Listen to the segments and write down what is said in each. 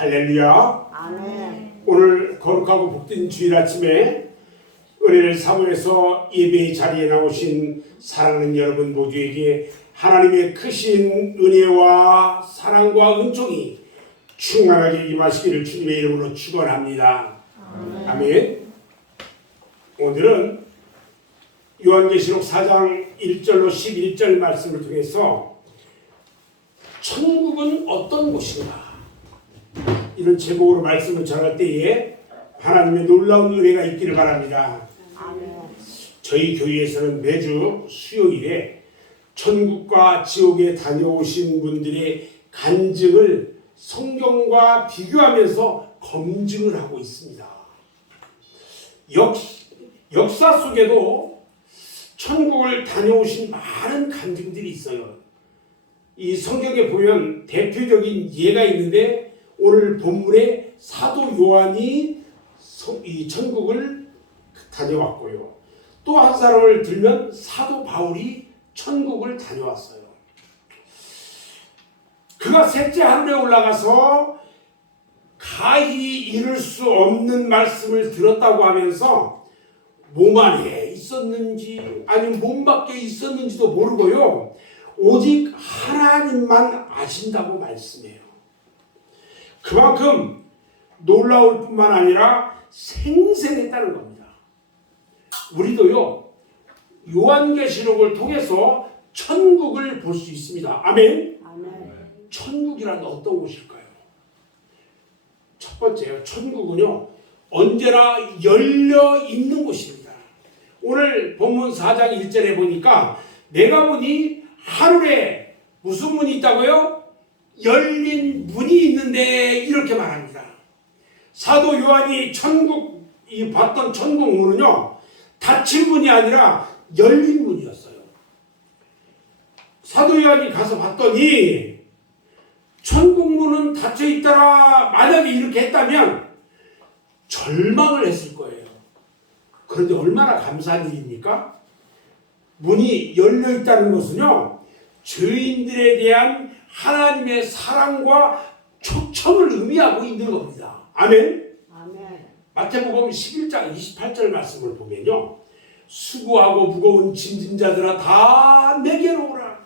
할렐루야. 아멘. 오늘 거룩하고 복된 주일 아침에 은혜를 사모해서 예배의 자리에 나오신 사랑하는 여러분 모두에게 하나님의 크신 은혜와 사랑과 은총이 충만하게 임하시기를 주님의 이름으로 축원합니다. 아멘. 오늘은 요한계시록 4장 1절로 11절 말씀을 통해서 천국은 어떤 곳인가, 이런 제목으로 말씀을 전할 때에 하나님의 놀라운 은혜가 있기를 바랍니다. 아멘. 저희 교회에서는 매주 수요일에 천국과 지옥에 다녀오신 분들의 간증을 성경과 비교하면서 검증을 하고 있습니다. 역사 속에도 천국을 다녀오신 많은 간증들이 있어요. 이 성경에 보면 대표적인 예가 있는데, 오늘 본문에 사도 요한이 이 천국을 다녀왔고요. 또 한 사람을 들면 사도 바울이 천국을 다녀왔어요. 그가 셋째 하늘에 올라가서 가히 이룰 수 없는 말씀을 들었다고 하면서 몸 안에 있었는지 아니면 몸 밖에 있었는지도 모르고요, 오직 하나님만 아신다고 말씀해요. 그만큼 놀라울 뿐만 아니라 생생했다는 겁니다. 우리도요, 요한계시록을 통해서 천국을 볼 수 있습니다. 아멘. 아멘. 천국이란 어떤 곳일까요? 첫 번째요, 천국은요 언제나 열려 있는 곳입니다. 오늘 본문 4장 1절에 보니까 내가 보니 하늘에 무슨 문이 있다고요? 열린 문이 있는데, 이렇게 말합니다. 사도 요한이 봤던 천국 문은요, 닫힌 문이 아니라 열린 문이었어요. 사도 요한이 가서 봤더니 천국 문은 닫혀 있더라. 만약에 이렇게 했다면 절망을 했을 거예요. 그런데 얼마나 감사한 일입니까? 문이 열려 있다는 것은요, 죄인들에 대한 하나님의 사랑과 초청을 의미하고 있는 겁니다. 아멘. 아멘. 마태복음 11장 28절 말씀을 보면요, 수고하고 무거운 짐진 자들아 다 내게로 오라.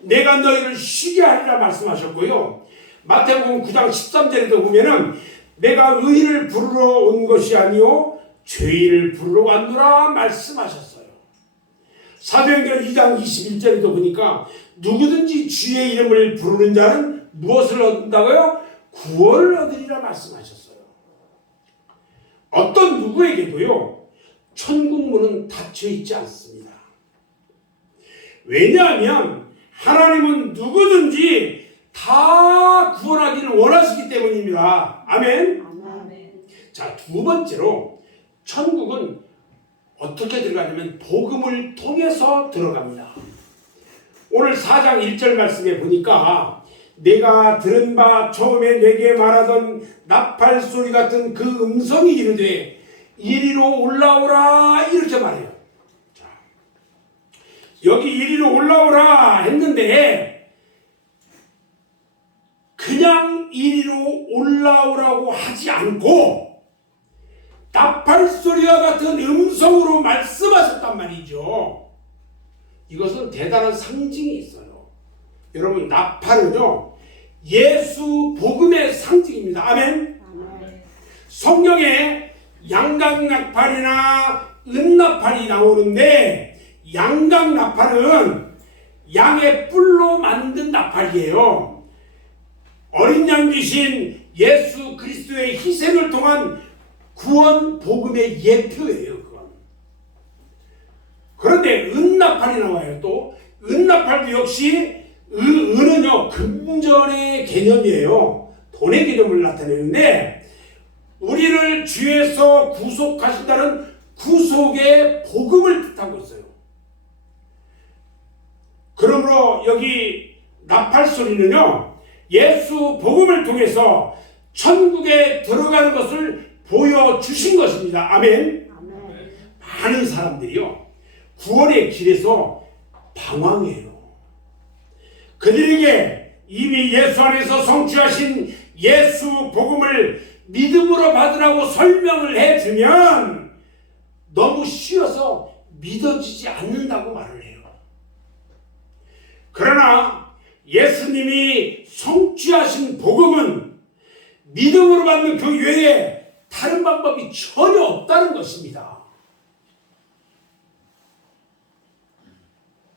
내가 너희를 쉬게 하리라 말씀하셨고요. 마태복음 9장 13절에도 보면은 내가 의인을 부르러 온 것이 아니요 죄인을 부르러 왔노라 말씀하셨어요. 사도행전 2장 21절에도 보니까 누구든지 주의 이름을 부르는 자는 무엇을 얻는다고요? 구원을 얻으리라 말씀하셨어요. 어떤 누구에게도요, 천국 문은 닫혀 있지 않습니다. 왜냐하면 하나님은 누구든지 다 구원하기를 원하시기 때문입니다. 아멘. 아멘. 자, 두 번째로 천국은 어떻게 들어가냐면 복음을 통해서 들어갑니다. 오늘 4장 1절 말씀에 보니까 내가 들은 바 처음에 내게 말하던 나팔 소리 같은 그 음성이 이르되 이리로 올라오라, 이렇게 말해요. 자, 여기 이리로 올라오라 했는데 그냥 이리로 올라오라고 하지 않고 나팔 소리와 같은 음성으로 말씀하셨단 말이죠. 이것은 대단한 상징이 있어요. 여러분, 나팔은요 예수 복음의 상징입니다. 아멘. 아멘. 성경에 양강나팔이나 은나팔이 나오는데, 양강나팔은 양의 뿔로 만든 나팔이에요. 어린 양 되신 예수 그리스도의 희생을 통한 구원 복음의 예표예요. 그건. 그런데 은나팔이 나와요. 또 은나팔도 역시 은은요 금전의 개념이에요. 돈의 개념을 나타내는데, 우리를 죄에서 구속하신다는 구속의 복음을 뜻하고 있어요. 그러므로 여기 나팔 소리는요, 예수 복음을 통해서 천국에 들어가는 것을 보여주신 것입니다. 아멘. 아멘. 많은 사람들이요 구원의 길에서 방황해요. 그들에게 이미 예수 안에서 성취하신 예수 복음을 믿음으로 받으라고 설명을 해주면 너무 쉬워서 믿어지지 않는다고 말을 해요. 그러나 예수님이 성취하신 복음은 믿음으로 받는 그 외에 다른 방법이 전혀 없다는 것입니다.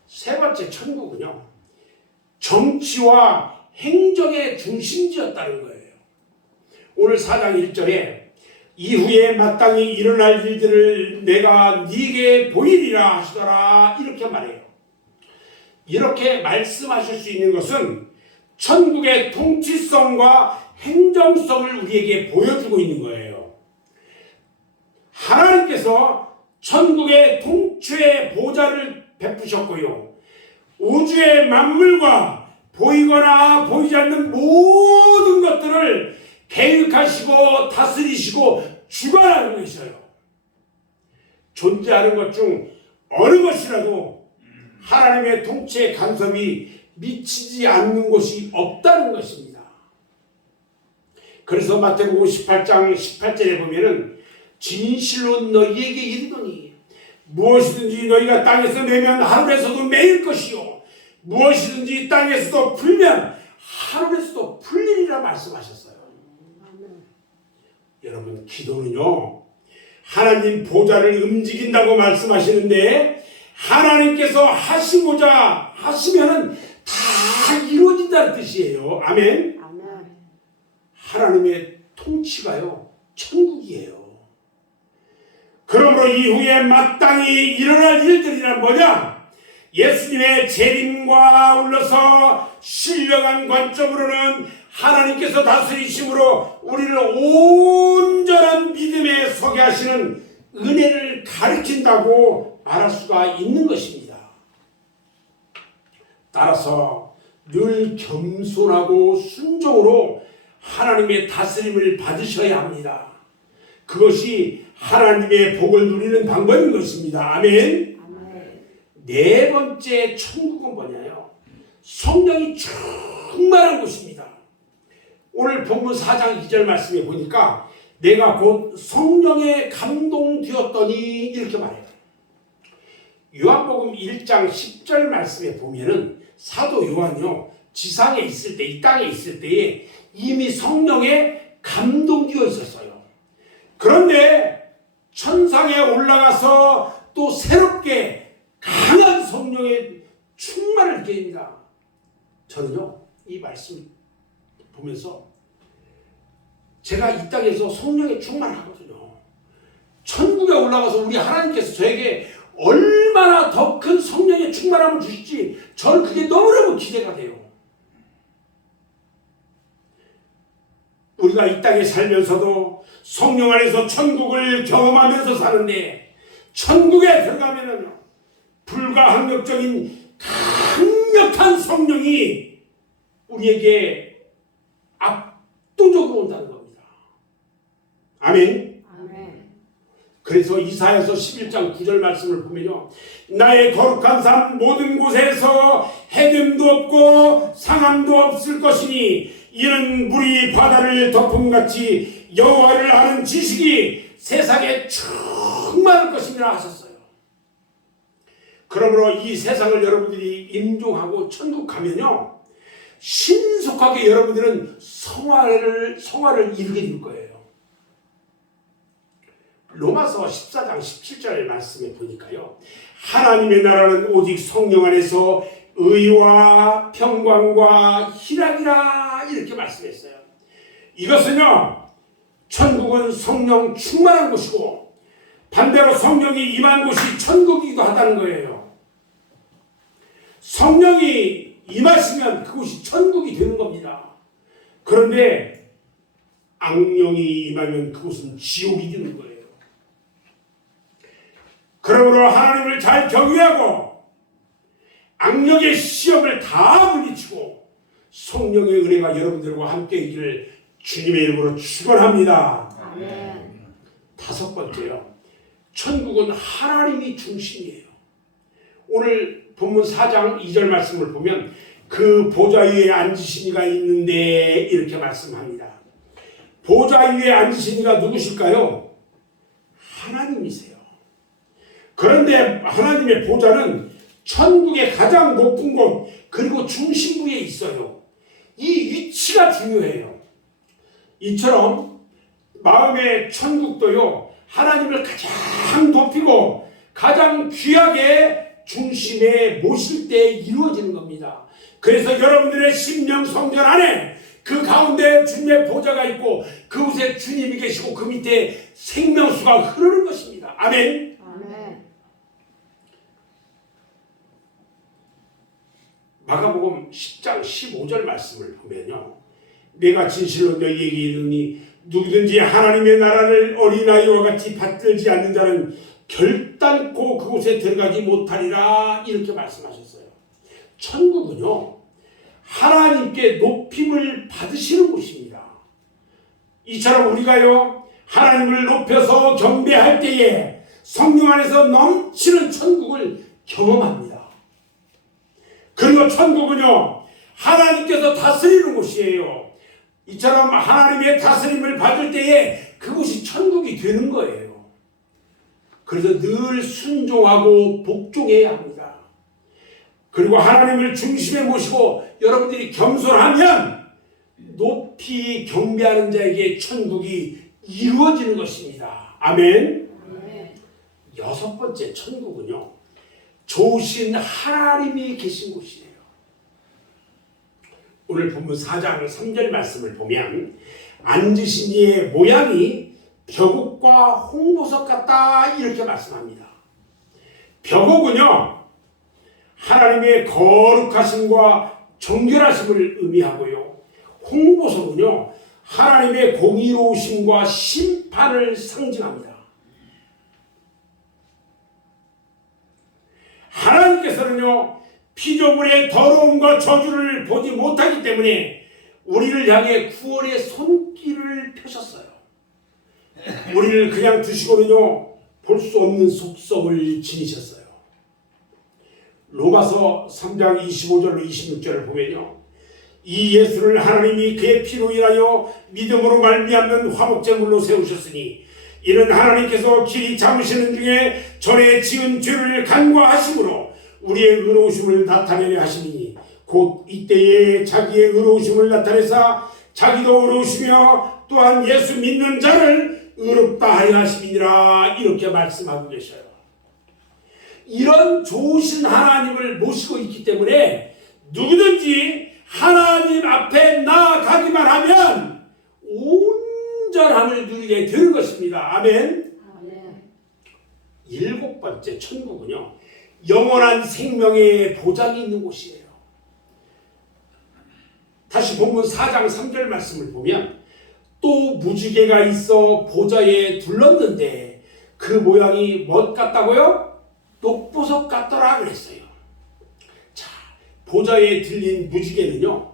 세 번째, 천국은요, 정치와 행정의 중심지였다는 거예요. 오늘 4장 1절에 이후에 마땅히 일어날 일들을 내가 네게 보이리라 하시더라 이렇게 말해요. 이렇게 말씀하실 수 있는 것은 천국의 통치성과 행정성을 우리에게 보여주고 있는 거예요. 하나님께서 천국의 통치의 보좌를 베푸셨고요, 우주의 만물과 보이거나 보이지 않는 모든 것들을 계획하시고 다스리시고 주관하고 계셔요. 존재하는 것 중 어느 것이라도 하나님의 통치의 간섭이 미치지 않는 곳이 없다는 것입니다. 그래서 마태복음 18장 18절에 보면은 진실로 너희에게 이르노니 무엇이든지 너희가 땅에서 매면 하늘에서도 매일 것이요 무엇이든지 땅에서도 풀면 하늘에서도 풀리리라 말씀하셨어요. 여러분, 기도는요, 하나님 보좌를 움직인다고 말씀하시는데 하나님께서 하시고자 하시면은 다 이루어진다는 뜻이에요. 아멘. 하나님의 통치가요, 천국이에요. 그러므로 이후에 마땅히 일어날 일들이란 뭐냐? 예수님의 재림과 아울러서 신령한 관점으로는 하나님께서 다스리심으로 우리를 온전한 믿음에 서게 하시는 은혜를 가르친다고 말할 수가 있는 것입니다. 따라서 늘 겸손하고 순종으로 하나님의 다스림을 받으셔야 합니다. 그것이 하나님의 복을 누리는 방법인 것입니다. 아멘. 네 번째 천국은 뭐냐요? 성령이 충만한 곳입니다. 오늘 본문 4장 2절 말씀에 보니까 내가 곧 성령에 감동되었더니 이렇게 말해요. 요한복음 1장 10절 말씀에 보면은 사도 요한이요, 지상에 있을 때, 이 땅에 있을 때에 이미 성령에 감동되어 있었어요. 그런데 천상에 올라가서 또 새롭게 강한 성령의 충만을 느끼게 됩니다. 저는요, 이 말씀 보면서 제가 이 땅에서 성령에 충만하거든요. 천국에 올라가서 우리 하나님께서 저에게 얼마나 더 큰 성령의 충만함을 주실지 저는 그게 너무너무 기대가 돼요. 우리가 이 땅에 살면서도 성령 안에서 천국을 경험하면서 사는데 천국에 들어가면은요, 불가항력적인 강력한 성령이 우리에게 압도적으로 온다는 겁니다. 아멘. 그래서 이사야서 11장 9절 말씀을 보면요, 나의 거룩한 산 모든 곳에서 해됨도 없고 상함도 없을 것이니 이는 물이 바다를 덮음같이 여호와를 아는 지식이 세상에 충만할 것이라 하셨어요. 그러므로 이 세상을 여러분들이 인종하고 천국 가면요, 신속하게 여러분들은 성화를 이루게 될 거예요. 로마서 14장 17절 말씀에 보니까요, 하나님의 나라는 오직 성령 안에서 의와 평강과 희락이라 이렇게 말씀했어요. 이것은요, 천국은 성령 충만한 곳이고 반대로 성령이 임한 곳이 천국이기도 하다는 거예요. 성령이 임하시면 그곳이 천국이 되는 겁니다. 그런데 악령이 임하면 그곳은 지옥이 되는 거예요. 그러므로 하나님을 잘 경외하고 악령의 시험을 다 물리치고 성령의 은혜가 여러분들과 함께 있기를 주님의 이름으로 축원합니다. 아멘. 다섯 번째요, 천국은 하나님이 중심이에요. 오늘 본문 4장 2절 말씀을 보면 그 보좌 위에 앉으신 이가 있는데 이렇게 말씀합니다. 보좌 위에 앉으신 이가 누구실까요? 하나님이세요. 그런데 하나님의 보좌는 천국의 가장 높은 곳 그리고 중심부에 있어요. 이 위치가 중요해요. 이처럼 마음의 천국도요, 하나님을 가장 높이고 가장 귀하게 중심에 모실 때 이루어지는 겁니다. 그래서 여러분들의 심령 성전 안에 그 가운데 주님의 보좌가 있고 그곳에 주님이 계시고 그 밑에 생명수가 흐르는 것입니다. 아멘. 아멘. 마가복음 10장 15절 말씀을 보면요, 내가 진실로 너희에게 이르니 누구든지 하나님의 나라를 어린아이와 같이 받들지 않는 자는 결단코 그곳에 들어가지 못하리라 이렇게 말씀하셨어요. 천국은요, 하나님께 높임을 받으시는 곳입니다. 이처럼 우리가요, 하나님을 높여서 경배할 때에 성령 안에서 넘치는 천국을 경험합니다. 그리고 천국은요, 하나님께서 다스리는 곳이에요. 이처럼 하나님의 다스림을 받을 때에 그곳이 천국이 되는 거예요. 그래서 늘 순종하고 복종해야 합니다. 그리고 하나님을 중심에 모시고 여러분들이 겸손하면 높이 경배하는 자에게 천국이 이루어지는 것입니다. 아멘. 아멘. 여섯 번째 천국은요, 좋으신 하나님이 계신 곳이에요. 오늘 본문 4장 3절 말씀을 보면 앉으신 이의 모양이 벽옥과 홍보석 같다 이렇게 말씀합니다. 벽옥은요, 하나님의 거룩하심과 정결하심을 의미하고요, 홍보석은요, 하나님의 공의로우심과 심판을 상징합니다. 하나님께서는요, 피조물의 더러움과 저주를 보지 못하기 때문에 우리를 향해 구원의 손길을 펴셨어요. 우리를 그냥 두시고는요, 볼 수 없는 속성을 지니셨어요. 로마서 3장 25절로 26절을 보면요, 이 예수를 하나님이 그의 피로 인하여 믿음으로 말미암는 화목제물로 세우셨으니 이는 하나님께서 길이 잡으시는 중에 전에 지은 죄를 간과하심으로 우리의 의로우심을 나타내려 하시니 곧 이때에 자기의 의로우심을 나타내사 자기도 의로우시며 또한 예수 믿는 자를 의롭다 하여 하심이니라 이렇게 말씀하고 계셔요. 이런 좋으신 하나님을 모시고 있기 때문에 누구든지 하나님 앞에 나아가기만 하면 온전함을 누리게 되는 것입니다. 아멘. 아멘. 일곱 번째 천국은요, 영원한 생명의 보장이 있는 곳이에요. 다시 본문 4장 3절 말씀을 보면 또 무지개가 있어 보좌에 둘렀는데 그 모양이 뭐 같다고요? 녹보석 같더라 그랬어요. 자, 보좌에 들린 무지개는요,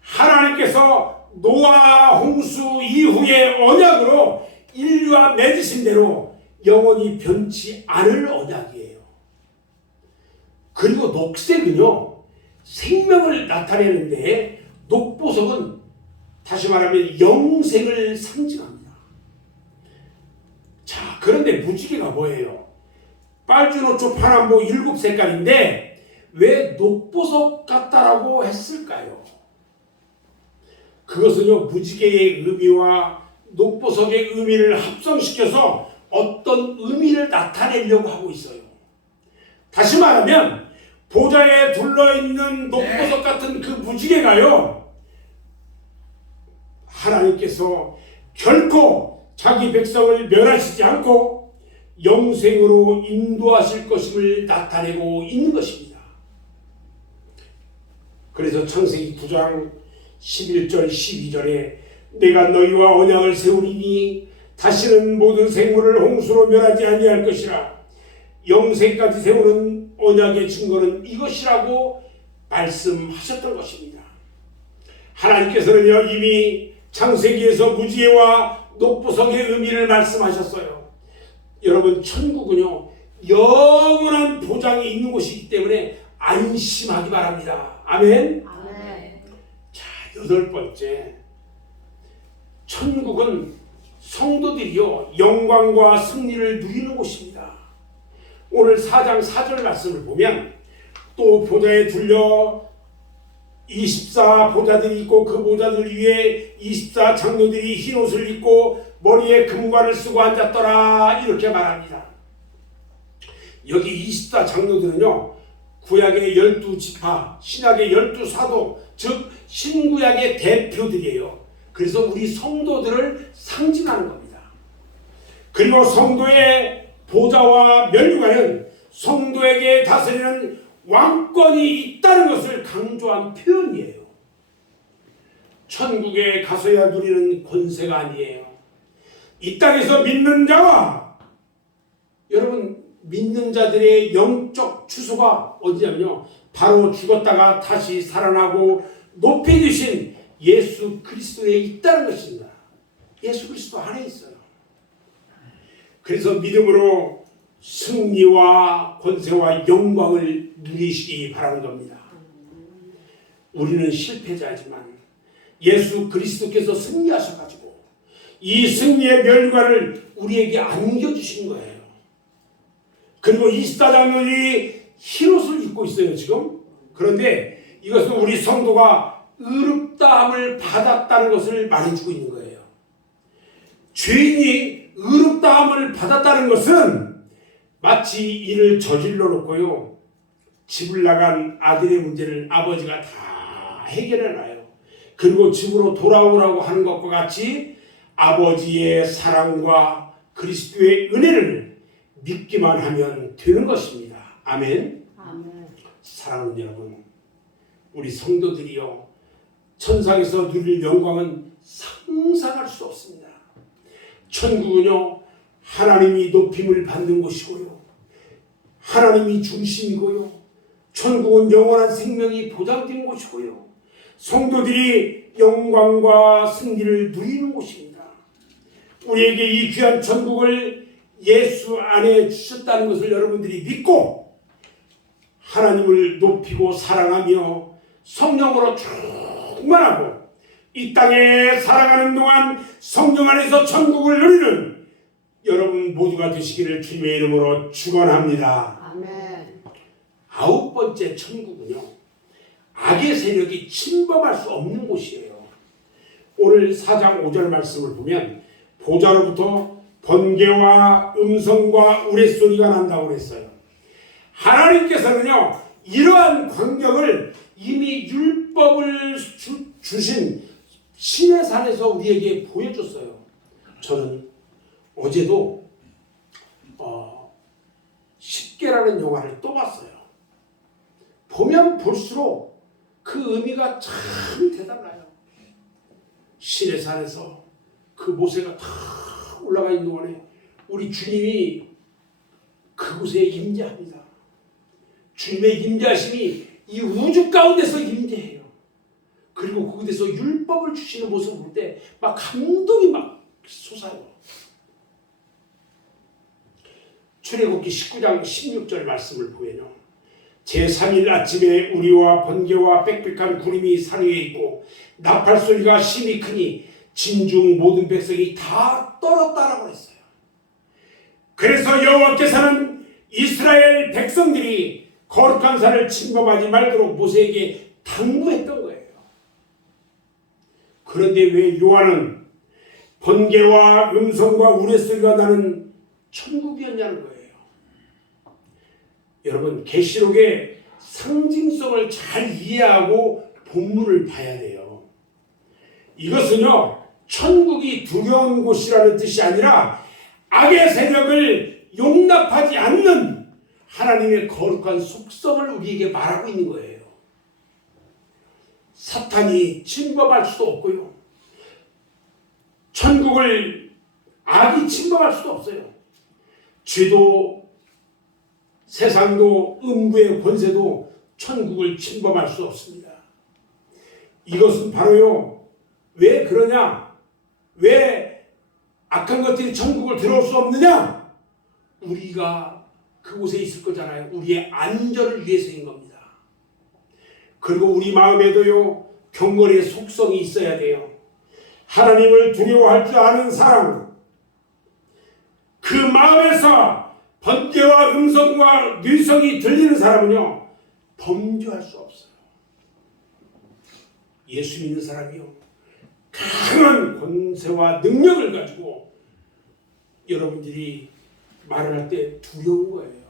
하나님께서 노아 홍수 이후의 언약으로 인류와 맺으신 대로 영원히 변치 않을 언약이에요. 그리고 녹색은요, 생명을 나타내는데 녹보석은 다시 말하면 영생을 상징합니다. 자, 그런데 무지개가 뭐예요? 빨주노초 파란보 7색깔인데 왜 녹보석 같다라고 했을까요? 그것은요, 무지개의 의미와 녹보석의 의미를 합성시켜서 어떤 의미를 나타내려고 하고 있어요. 다시 말하면 보좌에 둘러있는 녹보석 같은 그 무지개가요, 하나님께서 결코 자기 백성을 멸하시지 않고 영생으로 인도하실 것임을 나타내고 있는 것입니다. 그래서 창세기 9장 11절 12절에 내가 너희와 언약을 세우리니 다시는 모든 생물을 홍수로 멸하지 아니할 것이라 영생까지 세우는 언약의 증거는 이것이라고 말씀하셨던 것입니다. 하나님께서는요, 이미 창세기에서 무지개와 녹보석의 의미를 말씀하셨어요. 여러분, 천국은요, 영원한 보장이 있는 곳이기 때문에 안심하기 바랍니다. 아멘. 여덟 번째, 천국은 성도들이요 영광과 승리를 누리는 곳입니다. 오늘 4장 4절 말씀을 보면 또 보좌에 둘려 24 보좌들이 있고 그 보좌들 위에 24 장로들이 흰 옷을 입고 머리에 금관을 쓰고 앉았더라 이렇게 말합니다. 여기 24 장로들은요 구약의 12지파, 신약의 12사도, 즉 신구약의 대표들이에요. 그래서 우리 성도들을 상징하는 겁니다. 그리고 성도의 보좌와 면류관은 성도에게 다스리는 왕권이 있다는 것을 강조한 표현이에요. 천국에 가서야 누리는 권세가 아니에요. 이 땅에서 믿는 자와, 여러분 믿는 자들의 영적 주소가 어디냐면요 바로 죽었다가 다시 살아나고 높이 드신 예수 그리스도에 있다는 것입니다. 예수 그리스도 안에 있어요. 그래서 믿음으로 승리와 권세와 영광을 누리시기 바라는 겁니다. 우리는 실패자지만 예수 그리스도께서 승리하셔가지고 이 승리의 멸관을 우리에게 안겨주신 거예요. 그리고 24장로들이 흰옷을 입고 있어요 지금. 그런데 이것은 우리 성도가 의롭다함을 받았다는 것을 말해주고 있는 거예요. 죄인이 의롭다함을 받았다는 것은 마치 이를 저질러 놓고요 집을 나간 아들의 문제를 아버지가 다 해결해 놔요. 그리고 집으로 돌아오라고 하는 것과 같이 아버지의 사랑과 그리스도의 은혜를 믿기만 하면 되는 것입니다. 아멘. 아멘. 사랑하는 여러분, 우리 성도들이요 천상에서 누릴 영광은 상상할 수 없습니다. 천국은요 하나님이 높임을 받는 곳이고요 하나님이 중심이고요 천국은 영원한 생명이 보장된 곳이고요 성도들이 영광과 승리를 누리는 곳입니다. 우리에게 이 귀한 천국을 예수 안에 주셨다는 것을 여러분들이 믿고 하나님을 높이고 사랑하며 성령으로 충만하고 이 땅에 살아가는 동안 성령 안에서 천국을 누리는 여러분 모두가 되시기를 주님의 이름으로 축원합니다. 아멘. 아홉 번째 천국은요 악의 세력이 침범할 수 없는 곳이에요. 오늘 4장 5절 말씀을 보면 보좌로부터 번개와 음성과 우레소리가 난다고 그랬어요. 하나님께서는요 이러한 광경을 이미 율법을 주신 신의 산에서 우리에게 보여줬어요. 저는 어제도 10개라는 영화를 또 봤어요. 보면 볼수록 그 의미가 참 대단해요. 신의 산에서 그 모세가 다 올라가 있는 동안에 우리 주님이 그곳에 임재합니다. 주님의 임재하심이 이 우주 가운데서 임재해요. 그리고 그곳에서 율법을 주시는 모습을 볼 때 막 감동이 막 솟아요. 출애굽기 19장 16절 말씀을 보면요 제3일 아침에 우리와 번개와 빽빽한 구름이 산 위에 있고 나팔 소리가 심히 크니 진중 모든 백성이 다 떨었다라고 했어요. 그래서 여호와께서는 이스라엘 백성들이 거룩한 산을 침범하지 말도록 모세에게 당부했던 거예요. 그런데 왜 요한은 번개와 음성과 우레소리가 나는 천국이었냐는 거예요. 여러분 계시록의 상징성을 잘 이해하고 본문을 봐야 돼요. 이것은요 천국이 두려운 곳이라는 뜻이 아니라 악의 세력을 용납하지 않는 하나님의 거룩한 속성을 우리에게 말하고 있는 거예요. 사탄이 침범할 수도 없고요 천국을 악이 침범할 수도 없어요. 죄도 세상도 음부의 권세도 천국을 침범할 수 없습니다. 이것은 바로요 왜 그러냐, 왜 악한 것들이 천국을 들어올 수 없느냐, 우리가 그곳에 있을 거잖아요. 우리의 안전을 위해서인 겁니다. 그리고 우리 마음에도요 경건의 속성이 있어야 돼요. 하나님을 두려워할 줄 아는 사랑, 그 마음에서 번개와 음성과 뇌성이 들리는 사람은요, 범죄할 수 없어요. 예수 믿는 사람이요, 강한 권세와 능력을 가지고 여러분들이 말을 할 때 두려운 거예요.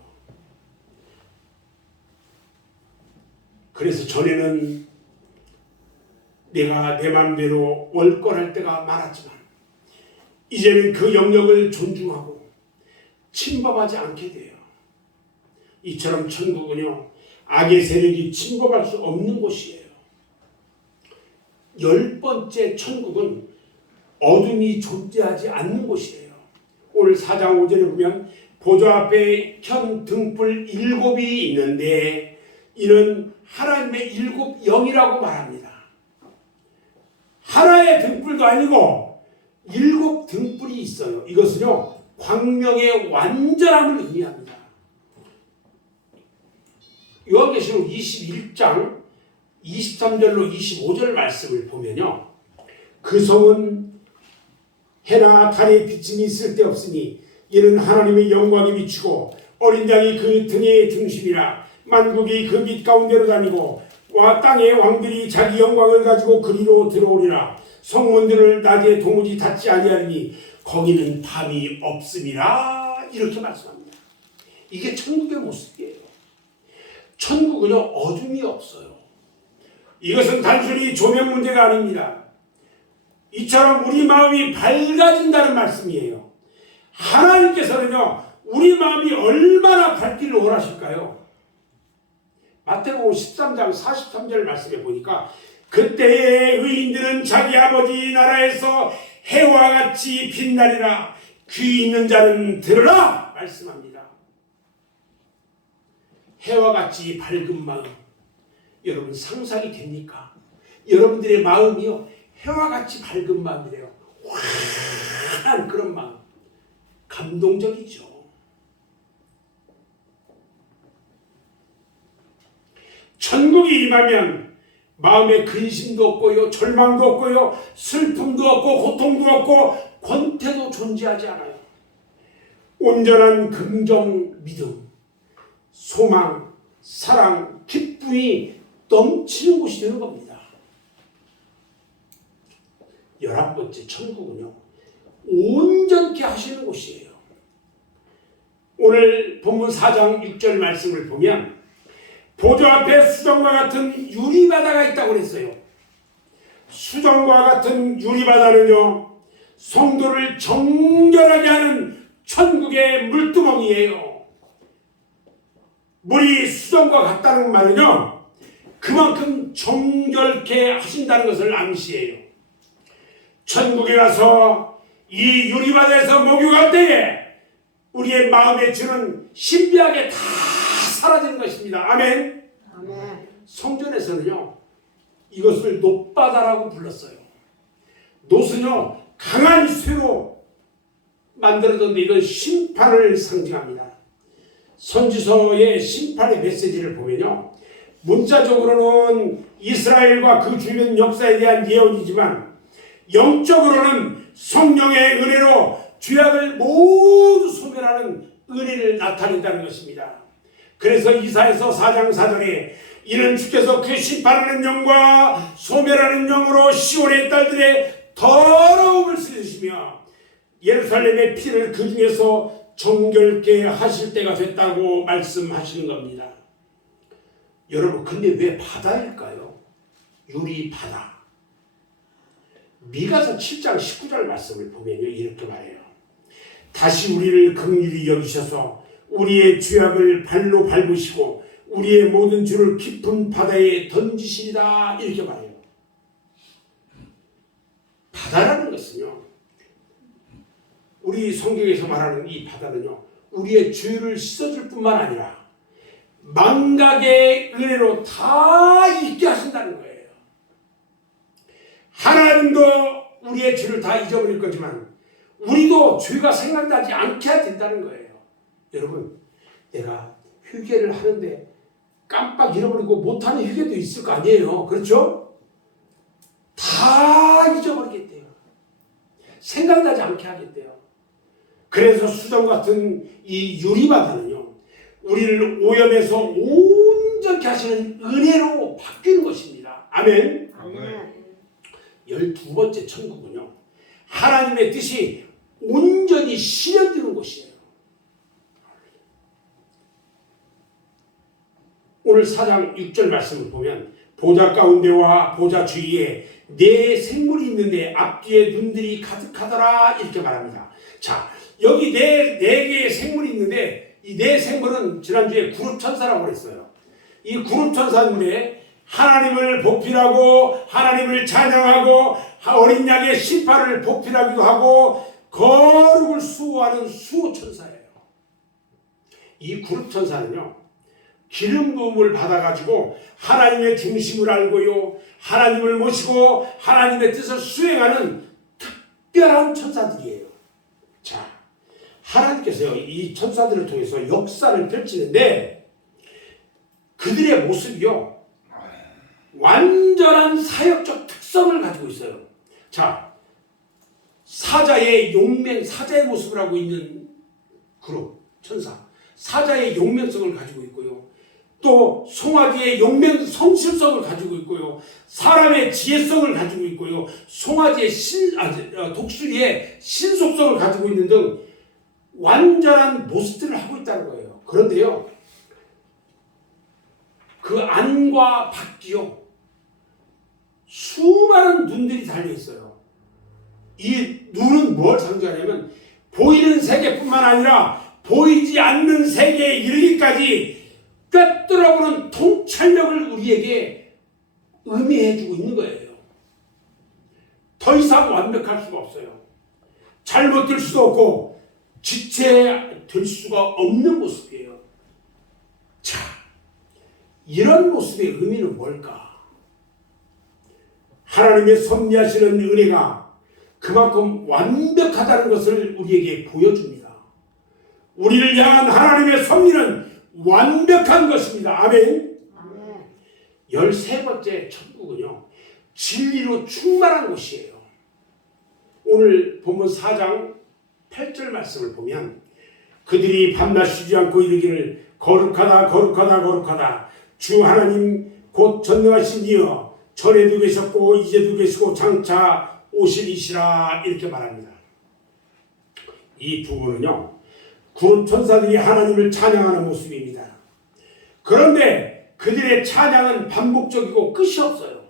그래서 전에는 내가 내 마음대로 월권할 때가 많았지만 이제는 그 영역을 존중하고 침범하지 않게 돼요. 이처럼 천국은요, 악의 세력이 침범할 수 없는 곳이에요. 10번째 천국은 어둠이 존재하지 않는 곳이에요. 오늘 4장 5절에 보면 보좌 앞에 현 등불 7이 있는데 이는 하나님의 7 영이라고 말합니다. 하나의 등불도 아니고 7 등불이 있어요. 이것은요, 광명의 완전함을 의미합니다. 요한계시록 21장 23절로 25절 말씀을 보면요, 그 성은 해나 달의 비침이 쓸데없으니 이는 하나님의 영광이 비추고 어린 양이 그 등의 중심이라 만국이 그 빛 가운데로 다니고 땅의 왕들이 자기 영광을 가지고 그리로 들어오리라. 성문들을 낮에 도무지 닫지 아니하리니 거기는 밤이 없음이라. 이렇게 말씀합니다. 이게 천국의 모습이에요. 천국은요, 어둠이 없어요. 이것은 단순히 조명 문제가 아닙니다. 이처럼 우리 마음이 밝아진다는 말씀이에요. 하나님께서는요, 우리 마음이 얼마나 밝기를 원하실까요? 마태복음 13장 43절 말씀에 보니까 그때의 의인들은 자기 아버지 나라에서 해와 같이 빛나리라. 귀 있는 자는 들으라 말씀합니다. 해와 같이 밝은 마음, 여러분 상상이 됩니까? 여러분들의 마음이요, 해와 같이 밝은 마음이래요. 환한 그런 마음, 감동적이죠. 천국이 임하면 마음에 근심도 없고요, 절망도 없고요, 슬픔도 없고, 고통도 없고, 권태도 존재하지 않아요. 온전한 긍정, 믿음, 소망, 사랑, 기쁨이 넘치는 곳이 되는 겁니다. 11번째 천국은요, 온전케 하시는 곳이에요. 오늘 본문 4장 6절 말씀을 보면 보좌 앞에 수정과 같은 유리바다가 있다고 그랬어요. 수정과 같은 유리바다는요, 성도를 정결하게 하는 천국의 물두멍이에요. 물이 수정과 같다는 말은요, 그만큼 정결케 하신다는 것을 암시해요. 천국에 가서 이 유리바다에서 목욕할 때에 우리의 마음에 주는 신비하게 다 사라지는 것입니다. 아멘. 아멘. 성전에서는요, 이것을 놋바다라고 불렀어요. 놋은요, 강한 쇠로 만들어졌는데 이건 심판을 상징합니다. 선지서의 심판의 메시지를 보면요, 문자적으로는 이스라엘과 그 주변 역사에 대한 예언이지만 영적으로는 성령의 은혜로 죄악을 모두 소멸하는 은혜를 나타낸다는 것입니다. 그래서 이사야서 4장 4절에 이는 주께서 그 심판하는 영과 소멸하는 영으로 시온의 딸들의 더러움을 씻으시며 예루살렘의 피를 그 중에서 정결케 하실 때가 됐다고 말씀하시는 겁니다. 여러분, 근데 왜 바다일까요? 유리 바다. 미가서 7장 19절 말씀을 보면요, 이렇게 말해요. 다시 우리를 긍휼히 여기셔서 우리의 죄악을 발로 밟으시고 우리의 모든 죄를 깊은 바다에 던지시리다. 이렇게 말해요. 바다라는 것은요, 우리 성경에서 말하는 이 바다는요, 우리의 죄를 씻어줄 뿐만 아니라 망각의 은혜로 다 잊게 하신다는 거예요. 하나님도 우리의 죄를 다 잊어버릴 거지만 우리도 죄가 생각나지 않게 해야 된다는 거예요. 여러분, 내가 휴게를 하는데 깜빡 잃어버리고 못하는 휴게도 있을 거 아니에요. 그렇죠? 다 잊어버리겠대요. 생각나지 않게 하겠대요. 그래서 수정 같은 이 유리바다는요, 우리를 오염해서 온전케 하시는 은혜로 바뀌는 것입니다. 아멘. 아멘. 12번째 천국은요, 하나님의 뜻이 온전히 실현되는 곳이에요. 오늘 4장 6절 말씀을 보면 보좌 가운데와 보좌 주위에 네 생물이 있는데 앞뒤에 눈들이 가득하더라 이렇게 말합니다. 자, 여기 네 개의 생물이 있는데 이 네 생물은 지난주에 그룹천사라고 그랬어요. 이 그룹천사인데 하나님을 보필하고 하나님을 찬양하고 어린 양의 신발을 보필하기도 하고 거룩을 수호하는 수호천사예요. 이 그룹천사는요, 기름 부음을 받아가지고 하나님의 중심을 알고요, 하나님을 모시고 하나님의 뜻을 수행하는 특별한 천사들이에요. 자, 하나님께서 이 천사들을 통해서 역사를 펼치는데 그들의 모습이요, 완전한 사역적 특성을 가지고 있어요. 자, 사자의 용맹, 사자의 모습을 하고 있는 그룹 천사, 사자의 용맹성을 가지고 있고요, 또 송아지의 용맹 성실성을 가지고 있고요, 사람의 지혜성을 가지고 있고요, 송아지의 독수리의 신속성을 가지고 있는 등 완전한 모습들을 하고 있다는 거예요. 그런데요, 그 안과 밖이요, 수많은 눈들이 달려 있어요. 이 눈은 뭘 상징하냐면 보이는 세계뿐만 아니라 보이지 않는 세계에 이르기까지 꿰뚫어보는 통찰력을 우리에게 의미해주고 있는 거예요. 더 이상 완벽할 수가 없어요. 잘못될 수도 없고 지체될 수가 없는 모습이에요. 자, 이런 모습의 의미는 뭘까? 하나님의 섭리하시는 은혜가 그만큼 완벽하다는 것을 우리에게 보여줍니다. 우리를 향한 하나님의 섭리는 완벽한 것입니다. 아멘. 13번째 천국은요, 진리로 충만한 곳이에요. 오늘 본문 4장 8절 말씀을 보면 그들이 밤낮 쉬지 않고 이르기를 거룩하다 거룩하다 거룩하다 주 하나님 곧 전능하신 이여 전에도 계셨고 이제도 계시고 장차 오시리시라 이렇게 말합니다. 이 부분은요, 구름 천사들이 하나님을 찬양하는 모습입니다. 그런데 그들의 찬양은 반복적이고 끝이 없어요.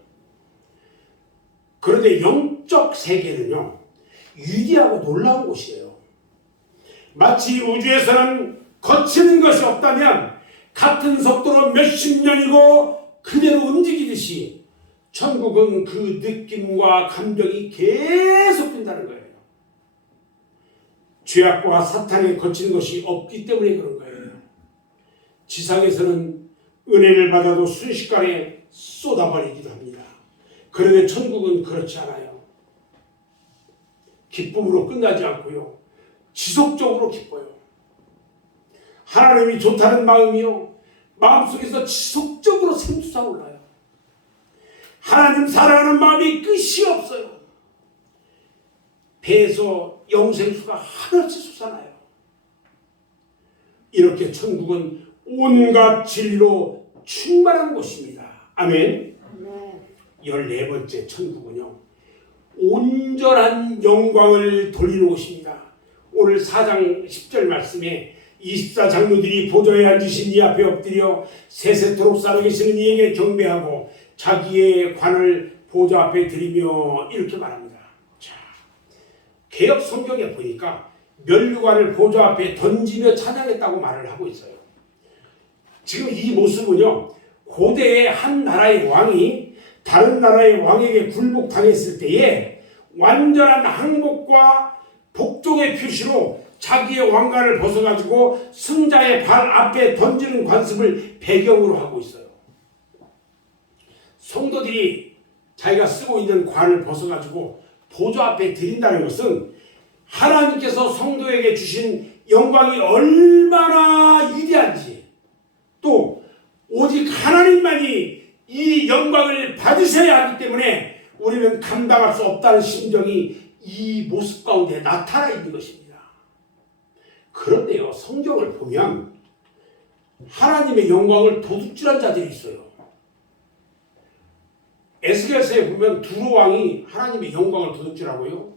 그런데 영적 세계는요, 위대하고 놀라운 곳이에요. 마치 우주에서는 거치는 것이 없다면 같은 속도로 몇십 년이고 그대로 움직이듯이 천국은 그 느낌과 감정이 계속 된다는 거예요. 죄악과 사탄에 거치는 것이 없기 때문에 그런 거예요. 지상에서는 은혜를 받아도 순식간에 쏟아버리기도 합니다. 그런데 천국은 그렇지 않아요. 기쁨으로 끝나지 않고요, 지속적으로 기뻐요. 하나님이 좋다는 마음이요, 마음속에서 지속적으로 샘솟아 올라요. 하나님 사랑하는 마음이 끝이 없어요. 배에서 영생수가 하나씩 솟아나요. 이렇게 천국은 온갖 진리로 충만한 곳입니다. 아멘. 14번째 천국은요, 온전한 영광을 돌리는 곳입니다. 오늘 4장 10절 말씀에 24장로들이 보좌에 앉으신 이 앞에 엎드려 세세토록 살아계시는 이에게 경배하고 자기의 관을 보좌 앞에 드리며 이렇게 말합니다. 자, 개역 성경에 보니까 면류관을 보좌 앞에 던지며 찬양했다고 말을 하고 있어요. 지금 이 모습은요, 고대의 한 나라의 왕이 다른 나라의 왕에게 굴복당했을 때에 완전한 항복과 복종의 표시로 자기의 왕관을 벗어가지고 승자의 발 앞에 던지는 관습을 배경으로 하고 있어요. 성도들이 자기가 쓰고 있는 관을 벗어가지고 보좌 앞에 드린다는 것은 하나님께서 성도에게 주신 영광이 얼마나 위대한지, 또 오직 하나님만이 이 영광을 받으셔야 하기 때문에 우리는 감당할 수 없다는 심정이 이 모습 가운데 나타나 있는 것입니다. 그런데요, 성경을 보면 하나님의 영광을 도둑질한 자들이 있어요. 에스겔서에 보면 두로 왕이 하나님의 영광을 도둑질하고요.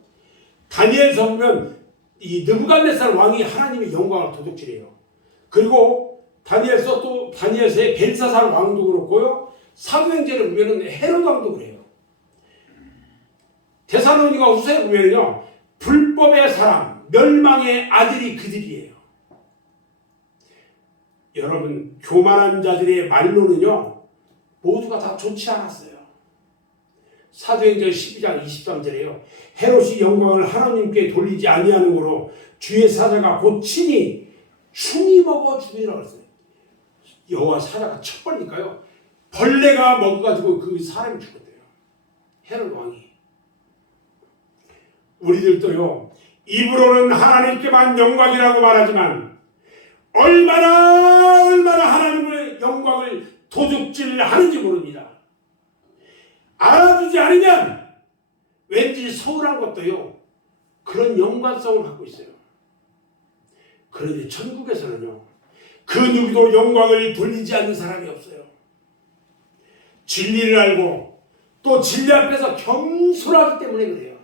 다니엘서 보면 이 느부갓네살 왕이 하나님의 영광을 도둑질해요. 그리고 다니엘서의 벨사살 왕도 그렇고요. 사도행전을 보면은 헤롯 왕도 그래요. 데살로니가 후서에 보면요, 불법의 사람, 멸망의 아들이 그들이에요. 여러분, 교만한 자들의 말로는요, 모두가 다 좋지 않았어요. 사도행전 12장 23절에요. 헤롯이 영광을 하나님께 돌리지 아니하므로 주의 사자가 곧 친히 충이 먹어 죽이라고 했어요. 여호와 사자가 첫 번이니까요. 벌레가 먹어가지고 그 사람이 죽었대요. 헤롯 왕이. 우리들도요, 입으로는 하나님께만 영광이라고 말하지만 얼마나 하나님의 영광을 도둑질하는지 모릅니다. 알아두지 않으면 왠지 서운한 것도요, 그런 연관성을 갖고 있어요. 그런데 천국에서는요, 그 누구도 영광을 돌리지 않는 사람이 없어요. 진리를 알고 또 진리 앞에서 겸손하기 때문에 그래요.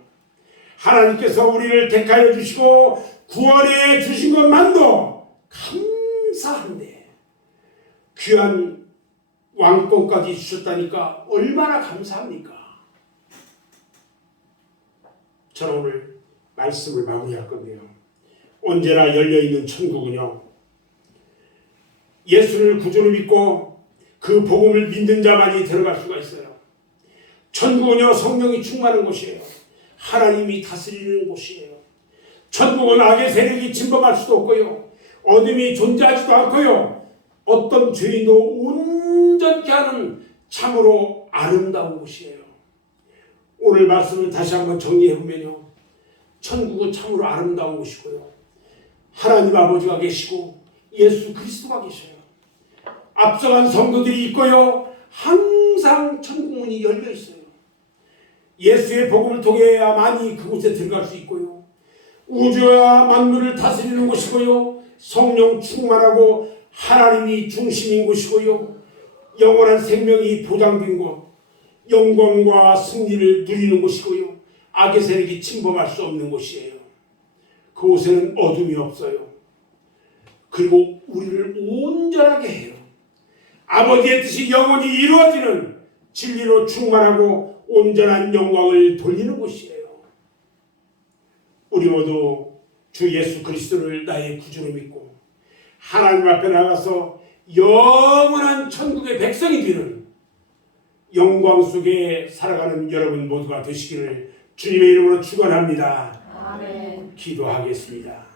하나님께서 우리를 택하여 주시고 구원해 주신 것만도 감사한데 귀한 왕권까지 주셨다니까 얼마나 감사합니까? 저는 오늘 말씀을 마무리할 건데요, 언제나 열려있는 천국은요, 예수를 구주로 믿고 그 복음을 믿는 자만이 들어갈 수가 있어요. 천국은요, 성령이 충만한 곳이에요. 하나님이 다스리는 곳이에요. 천국은 악의 세력이 침범할 수도 없고요, 어둠이 존재하지도 않고요, 어떤 죄인도 온전케 하는 참으로 아름다운 곳이에요. 오늘 말씀을 다시 한번 정리해보면요, 천국은 참으로 아름다운 곳이고요, 하나님 아버지가 계시고 예수 그리스도가 계셔요. 앞서간 성도들이 있고요, 항상 천국 문이 열려 있어요. 예수의 복음을 통해야만이 그곳에 들어갈 수 있고요, 우주와 만물을 다스리는 곳이고요, 성령 충만하고 하나님이 중심인 곳이고요, 영원한 생명이 보장된 곳, 영광과 승리를 누리는 곳이고요, 악의 세력이 침범할 수 없는 곳이에요. 그곳에는 어둠이 없어요. 그리고 우리를 온전하게 해요. 아버지의 뜻이 영원히 이루어지는 진리로 충만하고 온전한 영광을 돌리는 곳이에요. 우리 모두 주 예수 그리스도를 나의 구주로 믿고 하나님 앞에 나가서 영원한 천국의 백성이 되는 영광 속에 살아가는 여러분 모두가 되시기를 주님의 이름으로 축원합니다. 아멘. 기도하겠습니다.